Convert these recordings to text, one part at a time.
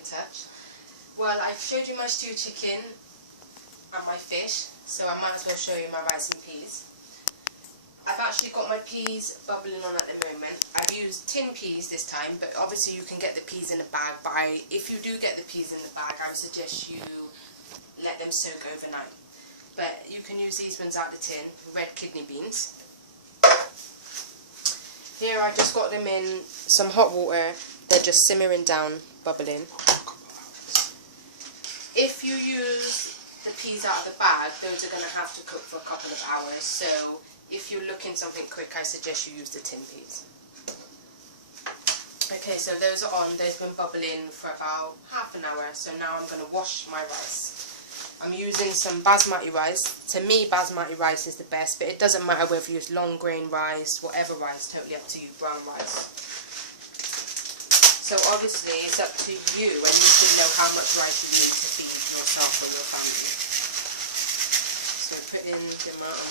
in touch. Well, I've showed you my stewed chicken and my fish, so I might as well show you my rice and peas. I've actually got my peas bubbling on at the moment. I've used tin peas this time, but obviously you can get the peas in a bag. But if you do get the peas in the bag, I would suggest you let them soak overnight. But you can use these ones out of the tin, red kidney beans. Here I just got them in some hot water. They're just simmering down, bubbling. If you use the peas out of the bag, those are going to have to cook for a couple of hours. So if you're looking something quick, I suggest you use the tin peas. Okay, so those are on. They've been bubbling for about half an hour. So now I'm going to wash my rice. I'm using some basmati rice. To me, basmati rice is the best, but it doesn't matter whether you use long grain rice, whatever rice, totally up to you, brown rice. So obviously it's up to you, and you should know how much rice you need to feed yourself or your family. So put in the amount of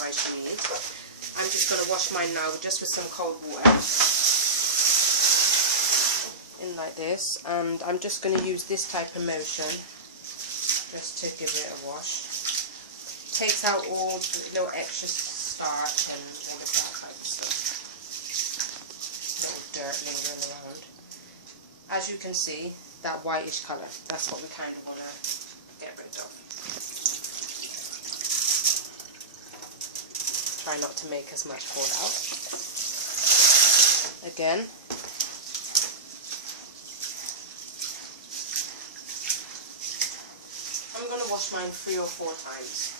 rice you need. I'm just going to wash mine now just with some cold water. In like this, and I'm just going to use this type of motion just to give it a wash. Takes out all the little extra starch and all of that type of stuff. Little dirt lingering around. As you can see, that whitish colour, that's what we kind of want to get rid of. Try not to make as much fall out. Again. I'm going to wash mine 3 or 4 times.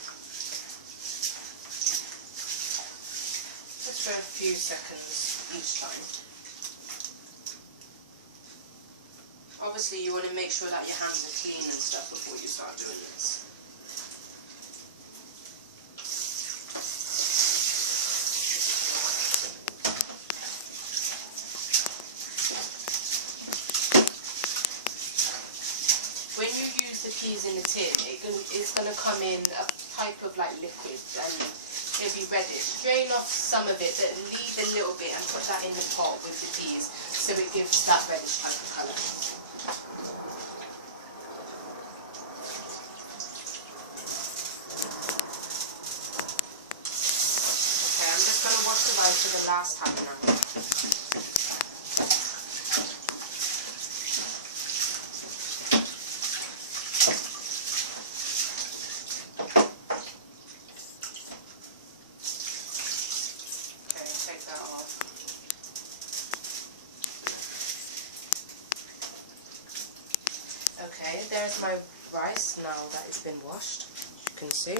Just for a few seconds each time. Obviously you want to make sure that your hands are clean and stuff before you start doing this. When you use the peas in the tin, it's going to come in a type of like liquid and it'll be reddish. Drain off some of it, but leave a little bit and put that in the pot with the peas so it gives that reddish type of colour. Okay, I'm just going to wash the rice for the last time now. Okay, there's my rice now that it's been washed, as you can see.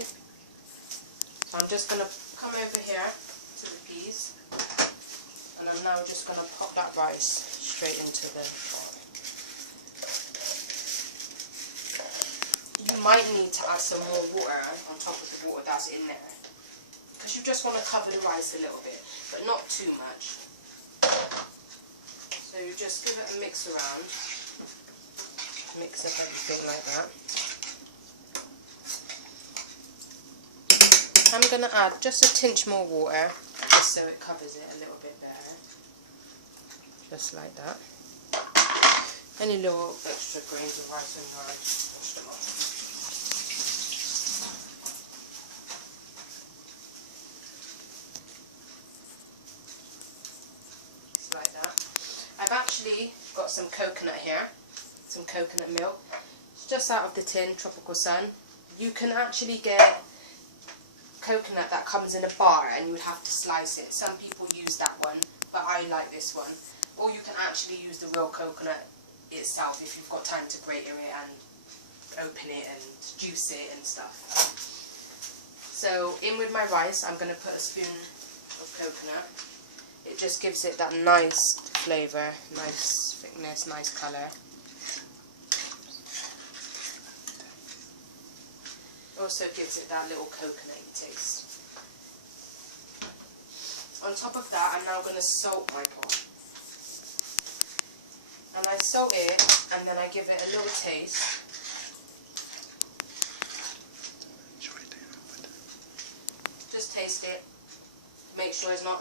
So I'm just going to come over here to the peas, and I'm now just going to pop that rice straight into the pot. You might need to add some more water on top of the water that's in there, because you just want to cover the rice a little bit, but not too much. So you just give it a mix around. Mix up everything like that. I'm going to add just a tinge more water, just so it covers it a little bit better. Just like that. Any little extra grains of rice in there, just wash them off. Just like that. I've actually got some coconut here. Some coconut milk. It's just out of the tin, tropical sun. You can actually get coconut that comes in a bar and you would have to slice it. Some people use that one, but I like this one. Or you can actually use the real coconut itself if you've got time to grate it and open it and juice it and stuff. So in with my rice, I'm going to put a spoon of coconut. It just gives it that nice flavour, nice thickness, nice colour. Also gives it that little coconutty taste. On top of that, I'm now going to salt my pot. And I salt it, and then I give it a little taste. Just taste it. Make sure it's not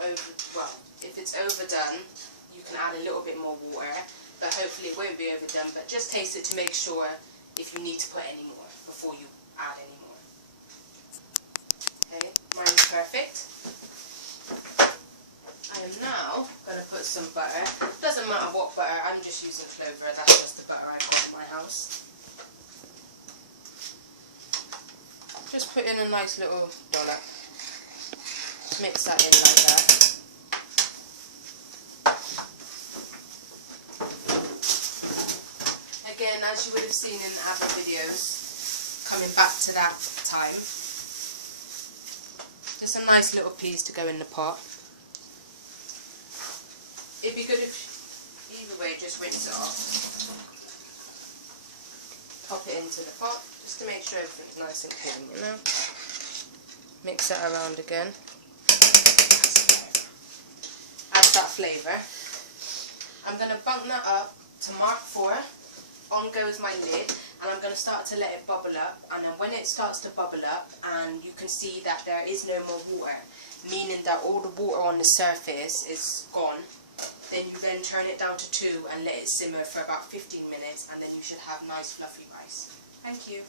well, if it's overdone, you can add a little bit more water. but hopefully it won't be overdone. But just taste it to make sure if you need to put any more before you add any more. Okay, mine's perfect. I am now going to put some butter. Doesn't matter what butter, I'm just using Clover. That's just the butter I've got in my house. Just put in a nice little dollop. Mix that in like that. Again, as you would have seen in other videos, coming back to that time, just a nice little piece to go in the pot. It'd be good if, either way, just rinse it off. Pop it into the pot, just to make sure everything's nice and clean, you know. Mix that around again. Add that flavour. I'm going to bunk that up to mark 4. On goes my lid, and I'm going to start to let it bubble up, and then when it starts to bubble up and you can see that there is no more water, meaning that all the water on the surface is gone, then you then turn it down to 2 and let it simmer for about 15 minutes, and then you should have nice fluffy rice. Thank you.